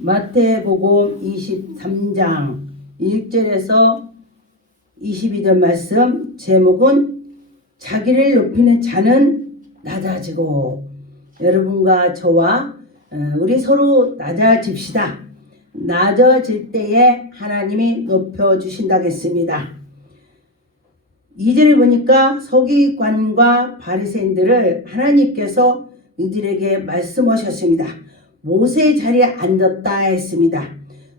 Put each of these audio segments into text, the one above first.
마태복음 23장 1절에서 22절 말씀 제목은 자기를 높이는 자는 낮아지고 여러분과 저와 어, 우리 서로 낮아집시다. 낮아질 때에 하나님이 높여주신다겠습니다. 2절에 보니까 서기관과 바리새인들을 하나님께서 이들에게 말씀하셨습니다. 모세 자리에 앉았다 했습니다.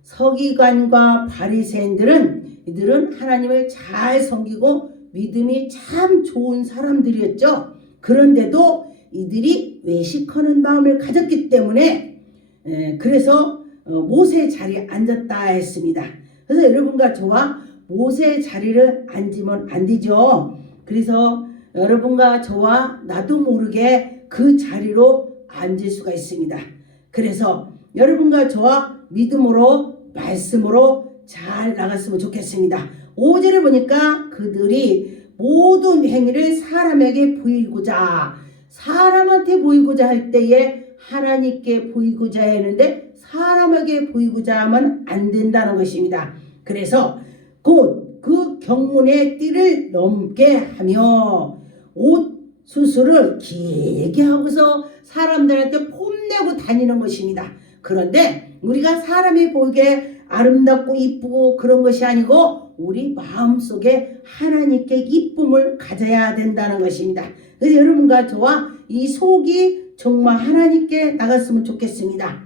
서기관과 바리새인들은 이들은 하나님을 잘 섬기고 믿음이 참 좋은 사람들이었죠. 그런데도 이들이 외식하는 마음을 가졌기 때문에 에, 그래서 어, 모세 자리에 앉았다 했습니다. 그래서 여러분과 저와 모세 자리를 앉으면 안 되죠. 그래서 여러분과 저와 나도 모르게 그 자리로 앉을 수가 있습니다. 그래서 여러분과 저와 믿음으로 말씀으로 잘 나갔으면 좋겠습니다. 5절에 보니까 그들이 모든 행위를 사람에게 보이고자 사람한테 보이고자 할 때에 하나님께 보이고자 했는데 사람에게 보이고자 하면 안 된다는 것입니다. 그래서 곧 그 경문의 띠를 넘게 하며 옷 수술을 길게 하고서 사람들한테 폼내고 다니는 것입니다. 그런데 우리가 사람이 보이게 아름답고 이쁘고 그런 것이 아니고 우리 마음속에 하나님께 이쁨을 가져야 된다는 것입니다. 그래서 여러분과 저와 이 속이 정말 하나님께 나갔으면 좋겠습니다.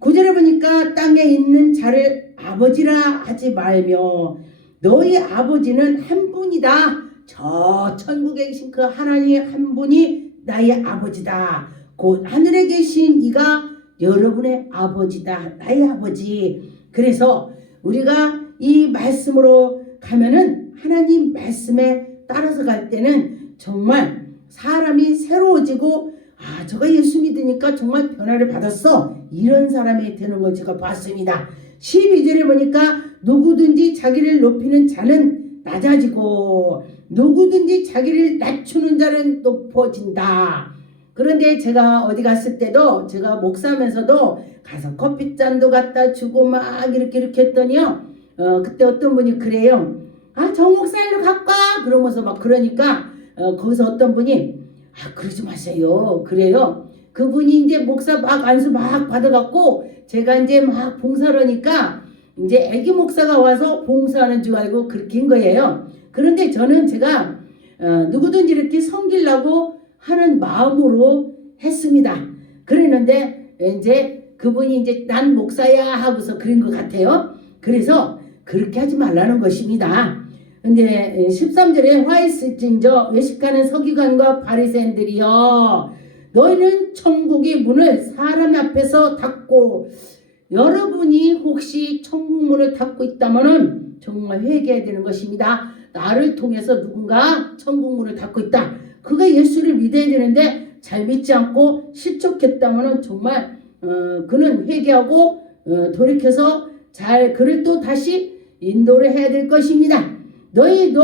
구절에 보니까 땅에 있는 자를 아버지라 하지 말며 너희 아버지는 한 분이다. 저 천국에 계신 그 하나님 한 분이 나의 아버지다. 곧 하늘에 계신 이가 여러분의 아버지다. 나의 아버지. 그래서 우리가 이 말씀으로 가면은 하나님 말씀에 따라서 갈 때는 정말 사람이 새로워지고 아 저가 예수 믿으니까 정말 변화를 받았어 이런 사람이 되는 걸 제가 봤습니다 12절에 보니까 누구든지 자기를 높이는 자는 낮아지고 누구든지 자기를 낮추는 자는 높아진다. 그런데 제가 어디 갔을 때도 제가 목사하면서도 가서 커피잔도 갖다 주고 막 이렇게 이렇게 했더니요. 어 그때 어떤 분이 그래요. 아 정 목사일로 갈까 그러면서 막 그러니까 어, 거기서 어떤 분이 아 그러지 마세요. 그래요. 그분이 이제 목사 막 안수 막 받아갖고 제가 이제 막 봉사를 하니까 이제 애기 목사가 와서 봉사하는 줄 알고 그렇게 한 거예요 그런데 저는 제가 어, 누구든지 이렇게 섬기려고 하는 마음으로 했습니다 그랬는데 이제 그분이 이제 난 목사야 하고서 그런 것 같아요 그래서 그렇게 하지 말라는 것입니다. 근데 13절에 화이스진저 외식하는 서기관과 바리새인들이여 너희는 천국의 문을 사람 앞에서 닫고 여러분이 혹시 천국 문을 닫고 있다면은 정말 회개해야 되는 것입니다. 나를 통해서 누군가 천국 문을 닫고 있다. 그가 예수를 믿어야 되는데 잘 믿지 않고 실족했다면은 정말 어, 그는 회개하고 어, 돌이켜서 잘 그를 또 다시 인도를 해야 될 것입니다. 너희도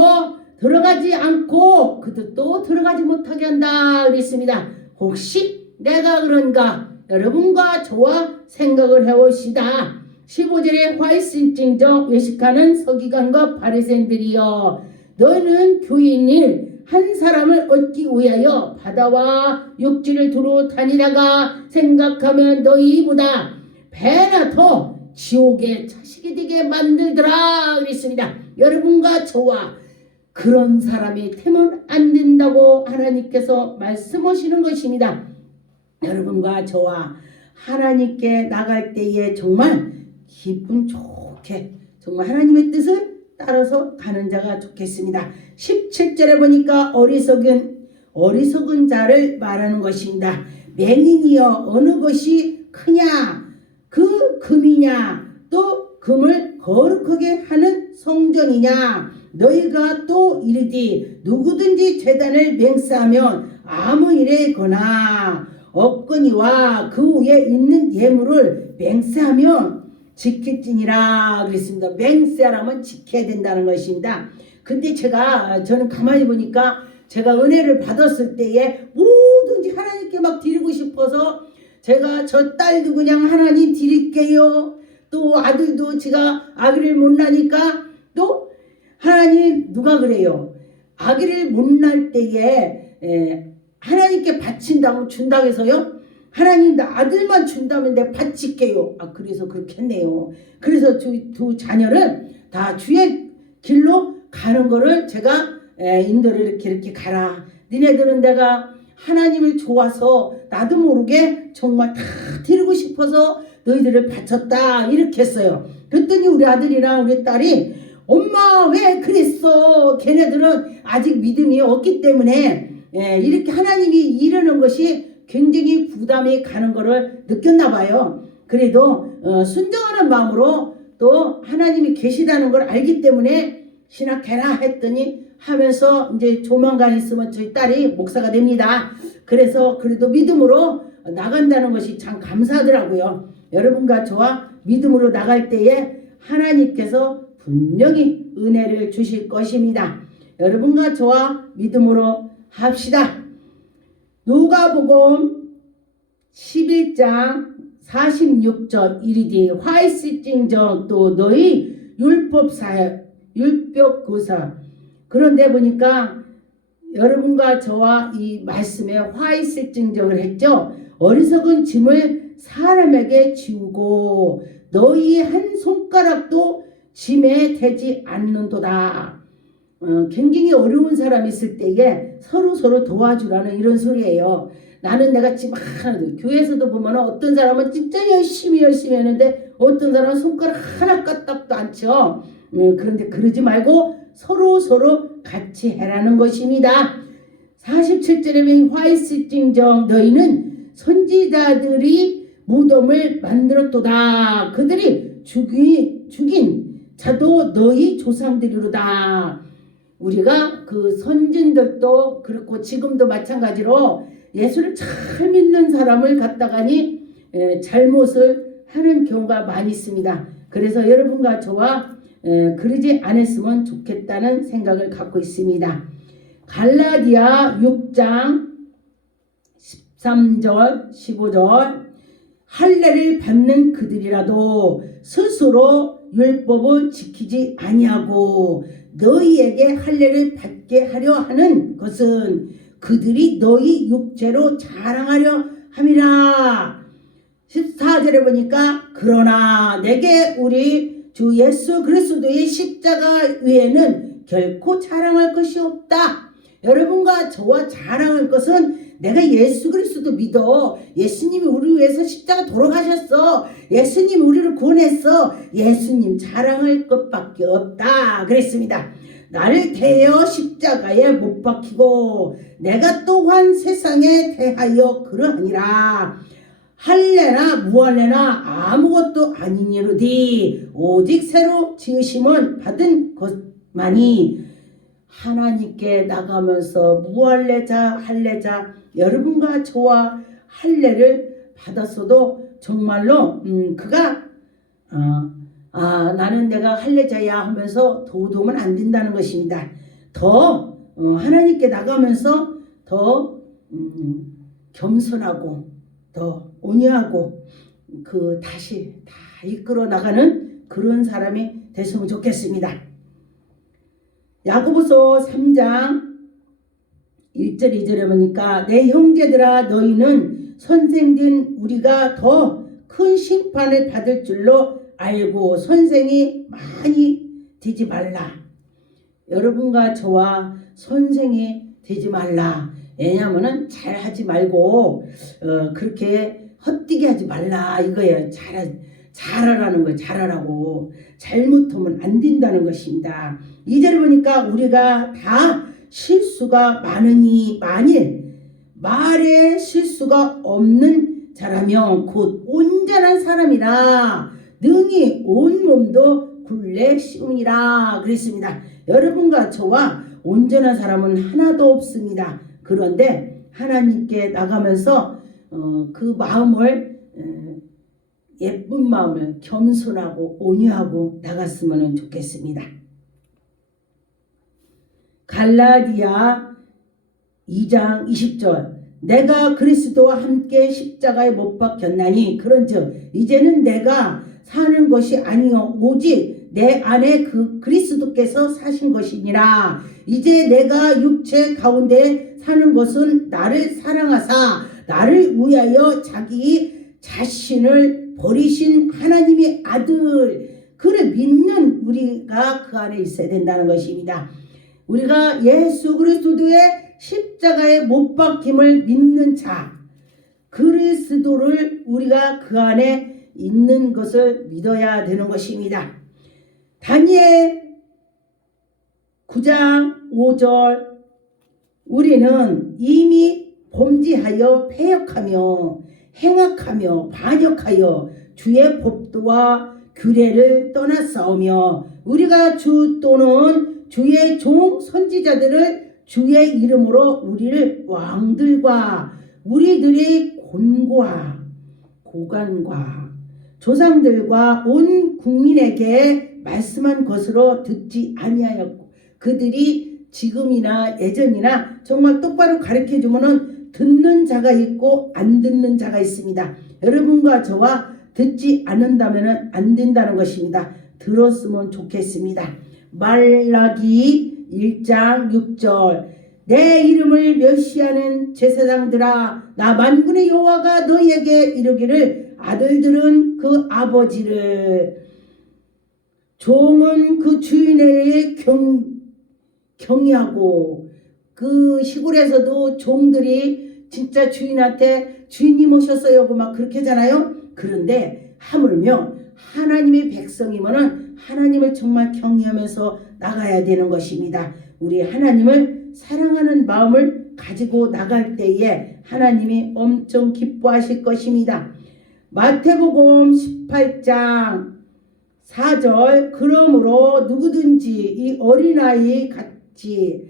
들어가지 않고 그도 또 들어가지 못하게 한다 그랬습니다. 혹시 내가 그런가 여러분과 저와 생각을 해봅시다. 15절에 화이신증정 외식하는 서기관과 바리새인들이여 너희는 교인 일 한 사람을 얻기 위하여 바다와 육지를 두루 다니다가 생각하면 너희보다 배나 더 지옥의 자식이 되게 만들더라 그랬습니다. 여러분과 저와 그런 사람이 되면 안 된다고 하나님께서 말씀하시는 것입니다. 여러분과 저와 하나님께 나갈 때에 정말 기분 좋게 정말 하나님의 뜻을 따라서 가는 자가 좋겠습니다. 17절에 보니까 어리석은 어리석은 자를 말하는 것입니다. 맹인이여 어느 것이 크냐 그 금이냐 또 금을 거룩하게 하는 성전이냐 너희가 또 이르디 누구든지 재단을 맹세하면 아무 일에 거나 없거니와 그 위에 있는 예물을 맹세하면 지킬지니라 그랬습니다. 맹세하라면 지켜야 된다는 것입니다. 근데 제가 저는 가만히 보니까 제가 은혜를 받았을 때에 뭐든지 하나님께 막 드리고 싶어서 제가 저 딸도 그냥 하나님 드릴게요. 또 아들도 제가 아기를 못 낳으니까 또 하나님 누가 그래요? 아기를 못 낳을 때에 에, 하나님께 바친다고 준다고 해서요. 하나님 나 아들만 준다면 내가 바칠게요. 아 그래서 그렇게 했네요. 그래서 두, 두 자녀를 다 주의 길로 가는 거를 제가 에, 인도를 이렇게 이렇게 가라. 니네들은 내가 하나님을 좋아서 나도 모르게 정말 다 드리고 싶어서 너희들을 바쳤다 이렇게 했어요. 그랬더니 우리 아들이랑 우리 딸이 엄마 왜 그랬어? 걔네들은 아직 믿음이 없기 때문에 예, 이렇게 하나님이 이르는 것이 굉장히 부담이 가는 거를 느꼈나 봐요. 그래도 어, 순종하는 마음으로 또 하나님이 계시다는 걸 알기 때문에 신학해라 했더니 하면서 이제 조만간 있으면 저희 딸이 목사가 됩니다. 그래서 그래도 믿음으로 나간다는 것이 참 감사하더라고요. 여러분과 저와 믿음으로 나갈 때에 하나님께서 분명히 은혜를 주실 것입니다. 여러분과 저와 믿음으로 합시다. 누가복음 11장 46절 이르디 화이스징정 또 너희 율법사 율법교사 그런데 보니까 여러분과 저와 이 말씀에 화이스징정을 했죠. 어리석은 짐을 사람에게 지우고 너희 한 손가락도 짐에 대지 않는도다. 어, 굉장히 어려운 사람이 있을 때에 서로 서로 도와주라는 이런 소리예요. 나는 내가 지금 하나도 교회에서도 보면 어떤 사람은 진짜 열심히 열심히 하는데 어떤 사람은 손가락 하나 까딱도 안 쳐. 음, 그런데 그러지 말고 서로 서로 같이 해라는 것입니다. 47절에 보면 화이스징정 너희는 선지자들이 무덤을 만들었도다. 그들이 죽이, 죽인 자도 너희 조상들이로다. 우리가 그 선진들도 그렇고 지금도 마찬가지로 예수를 잘 믿는 사람을 갖다가니 에, 잘못을 하는 경우가 많이 있습니다. 그래서 여러분과 저와 에, 그러지 않았으면 좋겠다는 생각을 갖고 있습니다. 갈라디아 6장 13절 15절 할례를 받는 그들이라도 스스로 율법을 지키지 아니하고 너희에게 할례를 받게 하려 하는 것은 그들이 너희 육체로 자랑하려 함이라. 14절에 보니까 그러나 내게 우리 주 예수 그리스도의 십자가 외에는 결코 자랑할 것이 없다. 여러분과 저와 자랑할 것은 내가 예수 그리스도 믿어. 예수님이 우리 위해서 십자가 돌아가셨어. 예수님 우리를 구원했어. 예수님 자랑할 것밖에 없다. 그랬습니다. 나를 대여 십자가에 못 박히고 내가 또한 세상에 대하여 그러하니라. 할례나 무할례나 아무것도 아니니로디 오직 새로 지으심은 받은 것만이 하나님께 나가면서 무할례자 할례자 여러분과 저와 할례를 받았어도 정말로 음, 그가 어, 아 나는 내가 할례자야 하면서 도우면 안 된다는 것입니다. 더 어, 하나님께 나가면서 더 음, 겸손하고 더 온유하고 그 다시 다 이끌어 나가는 그런 사람이 됐으면 좋겠습니다. 야고보서 3장 1절 2절에 보니까 내 형제들아 너희는 선생된 우리가 더 큰 심판을 받을 줄로 알고 선생이 많이 되지 말라. 여러분과 저와 선생이 되지 말라. 왜냐하면은 잘하지 말고 어, 그렇게 헛되게 하지 말라 이거예요. 잘 잘하라는 거 잘하라고 잘못하면 안 된다는 것입니다. 이절을 보니까 우리가 다 실수가 많으니 만일 말에 실수가 없는 자라면 곧 온전한 사람이라 능히 온 몸도 굴레 씌우니라 그랬습니다. 여러분과 저와 온전한 사람은 하나도 없습니다. 그런데 하나님께 나가면서 어, 그 마음을 어, 예쁜 마음을 겸손하고 온유하고 나갔으면 좋겠습니다. 갈라디아 2장 20절 내가 그리스도와 함께 십자가에 못 박혔나니 그런즉 이제는 내가 사는 것이 아니요 오직 내 안에 그 그리스도께서 사신 것이니라 이제 내가 육체 가운데 사는 것은 나를 사랑하사 나를 위하여 자기 자신을 버리신 하나님의 아들 그를 믿는 우리가 그 안에 있어야 된다는 것입니다. 우리가 예수 그리스도의 십자가에 못 박힘을 믿는 자 그리스도를 우리가 그 안에 있는 것을 믿어야 되는 것입니다. 다니엘 9장 5절 우리는 이미 범죄하여 패역하며 행악하며 반역하여 주의 법도와 규례를 떠났사오며 우리가 주 또는 주의 종 선지자들을 주의 이름으로 우리를 왕들과 우리들의 곤고와 고관과 조상들과 온 국민에게 말씀한 것으로 듣지 아니하였고 그들이 지금이나 예전이나 정말 똑바로 가르쳐 주면은 듣는 자가 있고 안 듣는 자가 있습니다. 여러분과 저와 듣지 않는다면은 안 된다는 것입니다. 들었으면 좋겠습니다. 말라기 1장 6절 내 이름을 멸시하는 제사장들아 나 만군의 여호와가 너희에게 이르기를 아들들은 그 아버지를 종은 그 주인을 경, 경의하고 그 시골에서도 종들이 진짜 주인한테 주인님 오셨어요. 막 그렇게 하잖아요. 그런데 하물며 하나님의 백성이면은 하나님을 정말 경외하면서 나가야 되는 것입니다. 우리 하나님을 사랑하는 마음을 가지고 나갈 때에 하나님이 엄청 기뻐하실 것입니다. 마태복음 18장 4절 그러므로 누구든지 이 어린아이 같이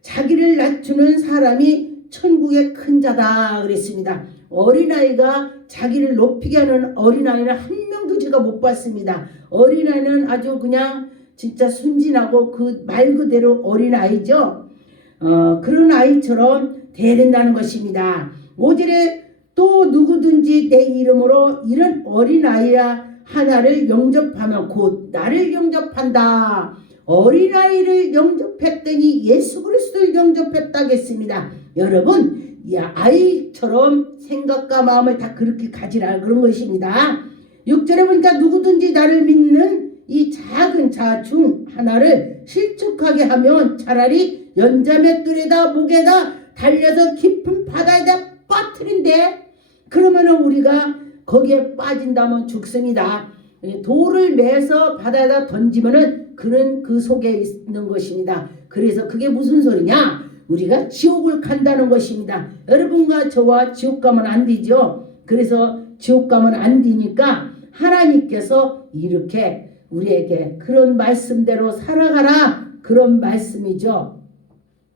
자기를 낮추는 사람이 천국의 큰 자다 그랬습니다. 어린아이가 자기를 높이게 하는 어린아이는 한 명도 제가 못 봤습니다. 어린아이는 아주 그냥 진짜 순진하고 그 말 그대로 어린아이죠. 어, 그런 아이처럼 돼야 된다는 것입니다. 오지에 또 누구든지 내 이름으로 이런 어린아이야 하나를 영접하면 곧 나를 영접한다. 어린아이를 영접했더니 예수 그리스도를 영접했다겠습니다. 여러분, 이 아이처럼 생각과 마음을 다 그렇게 가지라 그런 것입니다. 6절에 보니까 누구든지 나를 믿는 이 작은 자 중 하나를 실축하게 하면 차라리 연자매 뜰에다 목에다 달려서 깊은 바다에다 빠뜨린대. 그러면은 우리가 거기에 빠진다면 죽습니다. 돌을 매서 바다에다 던지면은 그런 그 속에 있는 것입니다. 그래서 그게 무슨 소리냐? 우리가 지옥을 간다는 것입니다. 여러분과 저와 지옥 가면 안 되죠. 그래서 지옥 가면 안 되니까 하나님께서 이렇게 우리에게 그런 말씀대로 살아가라 그런 말씀이죠.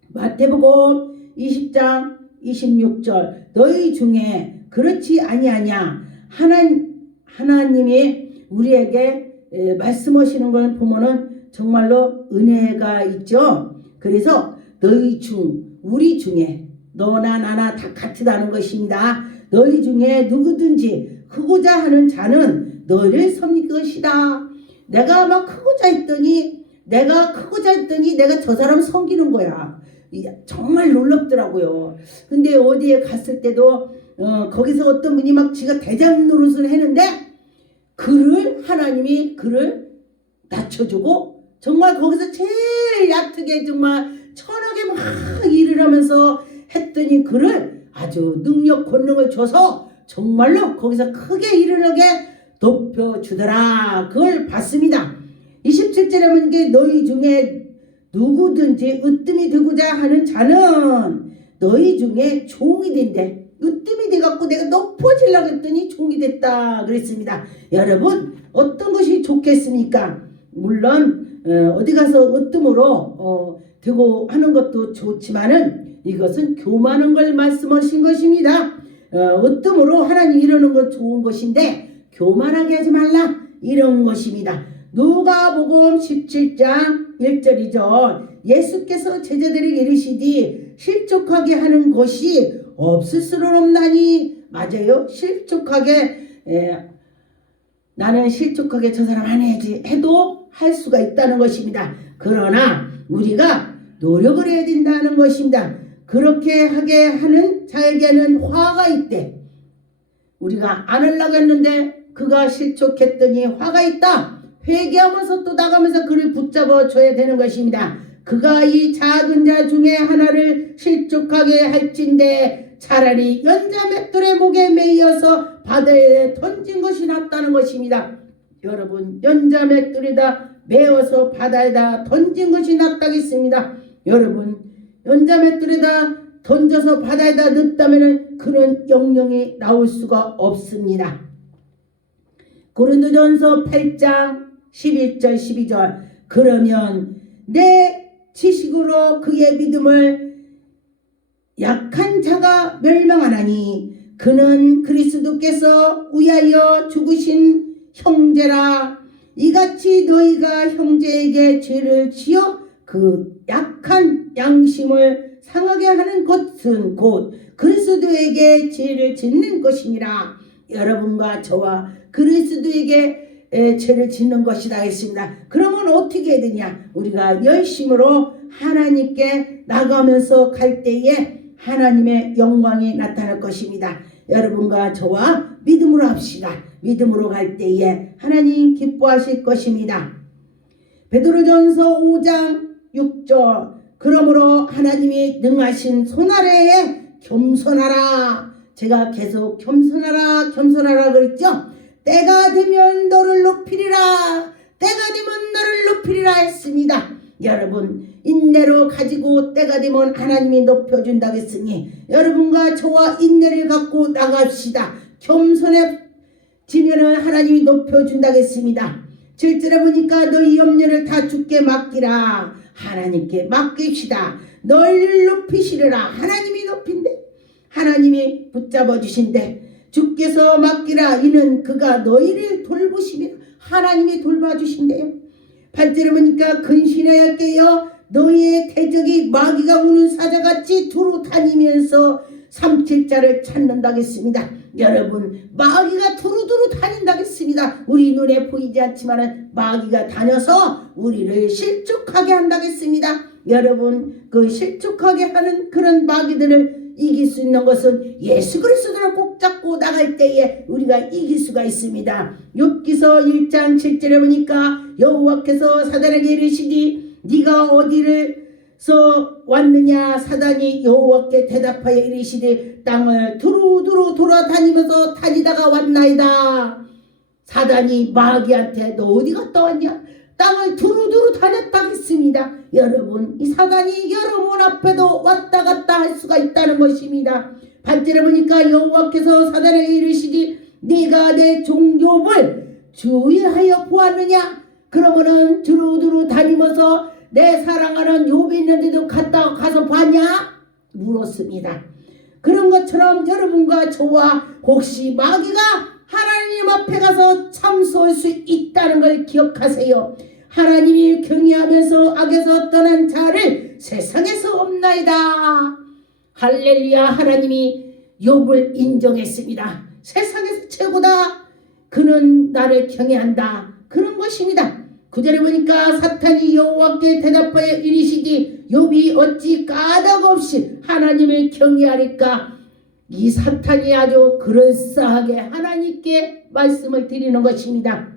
마태복음 20장 26절 너희 중에 그렇지 아니하냐 하나 하나님이 우리에게 에, 말씀하시는 걸 보면은 정말로 은혜가 있죠. 그래서 너희 중 우리 중에 너나 나나 다 같으다는 것입니다. 너희 중에 누구든지 크고자 하는 자는 너희를 섬길 것이다. 내가 막 크고자 했더니 내가 크고자 했더니 내가 저 사람 섬기는 거야. 정말 놀랍더라고요. 근데 어디에 갔을 때도 어, 거기서 어떤 분이 막 지가 대장 노릇을 했는데 그를 하나님이 그를 낮춰주고 정말 거기서 제일 얕게 정말 천하게 막 일을 하면서 했더니 그를 아주 능력 권능을 줘서 정말로 거기서 크게 일을 하게 높여주더라. 그걸 봤습니다. 27절에 보면 게 너희 중에 누구든지 으뜸이 되고자 하는 자는 너희 중에 종이 된대. 으뜸이 돼갖고 내가 높아지려고 했더니 종이 됐다 그랬습니다. 여러분 어떤 것이 좋겠습니까? 물론 어, 디 가서 으뜸으로 어, 되고 하는 것도 좋지만은 이것은 교만한 걸 말씀하신 것입니다. 어, 으뜸으로 하나님 이러는 건 좋은 것인데 교만하게 하지 말라 이런 것입니다. 누가복음 17장 1절이죠. 예수께서 제자들에게 이르시되 실족하게 하는 것이 없을 수는 없나니 맞아요. 실족하게 에, 나는 실족하게 저 사람 안 해야지 해도 할 수가 있다는 것입니다. 그러나 우리가 노력을 해야 된다는 것입니다. 그렇게 하게 하는 자에게는 화가 있대. 우리가 안 하려고 했는데 그가 실족했더니 화가 있다. 회개하면서 또 나가면서 그를 붙잡아 줘야 되는 것입니다. 그가 이 작은 자 중에 하나를 실족하게 할진데 차라리 연자 맷돌의 목에 매여서 바다에 던진 것이 낫다는 것입니다. 여러분 연자 맷돌에다 매어서 바다에다 던진 것이 낫다겠습니다. 여러분 연자 맷돌에다 던져서 바다에다 넣었다면 그는 영영이 나올 수가 없습니다. 고린도전서 8장 11절 12절. 그러면 내 지식으로 그의 믿음을 약한 자가 멸망하나니 그는 그리스도께서 위하여 죽으신 형제라. 이같이 너희가 형제에게 죄를 지어 그 약한 양심을 상하게 하는 것은 곧 그리스도에게 죄를 짓는 것이니라. 여러분과 저와 그리스도에게 에, 죄를 짓는 것이다 했습니다. 그러면 어떻게 되냐? 우리가 열심으로 하나님께 나가면서 갈 때에 하나님의 영광이 나타날 것입니다. 여러분과 저와 믿음으로 합시다. 믿음으로 갈 때에 하나님 기뻐하실 것입니다. 베드로전서 5장 6절 그러므로 하나님이 능하신 손아래에 겸손하라. 제가 계속 겸손하라 겸손하라 그랬죠. 때가 되면 너를 높이리라. 때가 되면 너를 높이리라 했습니다. 여러분 인내로 가지고 때가 되면 하나님이 높여준다고 했으니 여러분과 저와 인내를 갖고 나갑시다. 겸손해지면은 하나님이 높여준다고 했습니다. 7절에 보니까 너희 염려를 다 주께 맡기라. 하나님께 맡깁시다. 너희를 높이시리라. 하나님이 높인대. 하나님이 붙잡아 주신대. 주께서 맡기라. 이는 그가 너희를 돌보시며 하나님이 돌봐주신대요. 8절에 보니까 근신하여 깨어 너희의 대적이 마귀가 우는 사자같이 두루 다니면서 삼칠자를 찾는다겠습니다. 여러분 마귀가 두루두루 다닌다겠습니다. 우리 눈에 보이지 않지만 마귀가 다녀서 우리를 실족하게 한다겠습니다. 여러분 그 실족하게 하는 그런 마귀들을 이길 수 있는 것은 예수 그리스도를 꼭 잡고 나갈 때에 우리가 이길 수가 있습니다. 욥기서 1장 7절에 보니까 여호와께서 사단에게 이르시니 네가 어디를 서 왔느냐 사단이 여호와께 대답하여 이르시되 땅을 두루두루 돌아다니면서 다니다가 왔나이다. 사단이 마귀한테 너 어디 갔다 왔냐? 땅을 두루두루 다녔다 했습니다. 여러분 이 사단이 여러분 앞에도 왔다 갔다 할 수가 있다는 것입니다. 반절에 보니까 여호와께서 사단에게 이르시니 네가 내 종족을 주의하여 보았느냐? 그러면은 두루두루 다니면서 내 사랑하는 욥이 있는데도 갔다 가서 봤냐? 물었습니다. 그런 것처럼 여러분과 저와 혹시 마귀가 하나님 앞에 가서 참소할 수 있다는 걸 기억하세요. 하나님이 경외하면서 악에서 떠난 자를 세상에서 없나이다. 할렐루야 하나님이 욥을 인정했습니다. 세상에서 최고다. 그는 나를 경외한다. 그런 것입니다. 구절에 보니까 사탄이 여호와께 대답하여 이르시기 욥이 어찌 까닭 없이 하나님을 경외하리까 이 사탄이 아주 그럴싸하게 하나님께 말씀을 드리는 것입니다.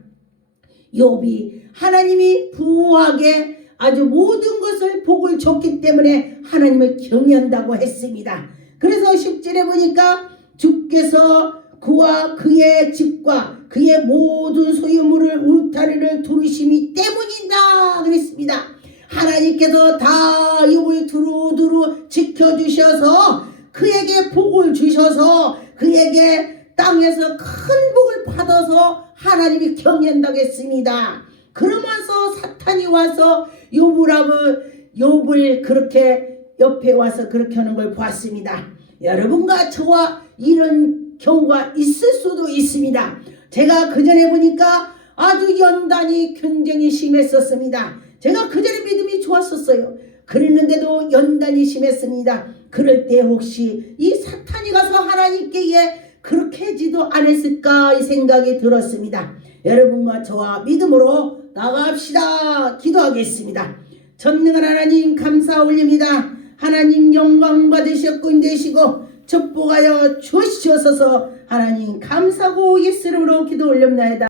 욥이 하나님이 부하게 아주 모든 것을 복을 줬기 때문에 하나님을 경외한다고 했습니다. 그래서 10절에 보니까 주께서 그와 그의 집과 그의 모든 소유물을 울타리를 두르심이 때문이다 그랬습니다. 하나님께서 다 욥을 두루두루 지켜주셔서 그에게 복을 주셔서 그에게 땅에서 큰 복을 받아서 하나님이 경외한다고 했습니다. 그러면서 사탄이 와서 하고 욥을 그렇게 옆에 와서 그렇게 하는 걸 보았습니다. 여러분과 저와 이런 경우가 있을 수도 있습니다. 제가 그 전에 보니까 아주 연단이 굉장히 심했었습니다. 제가 그 전에 믿음이 좋았었어요. 그랬는데도 연단이 심했습니다. 그럴 때 혹시 이 사탄이 가서 하나님께 예 그렇게 하지도 않았을까 이 생각이 들었습니다. 여러분과 저와 믿음으로 나갑시다. 기도하겠습니다. 전능한 하나님 감사 올립니다. 하나님 영광 받으셨고 인되시고 축복하여 주시옵소서 하나님 감사고 예수 이름으로 기도 올렵나이다.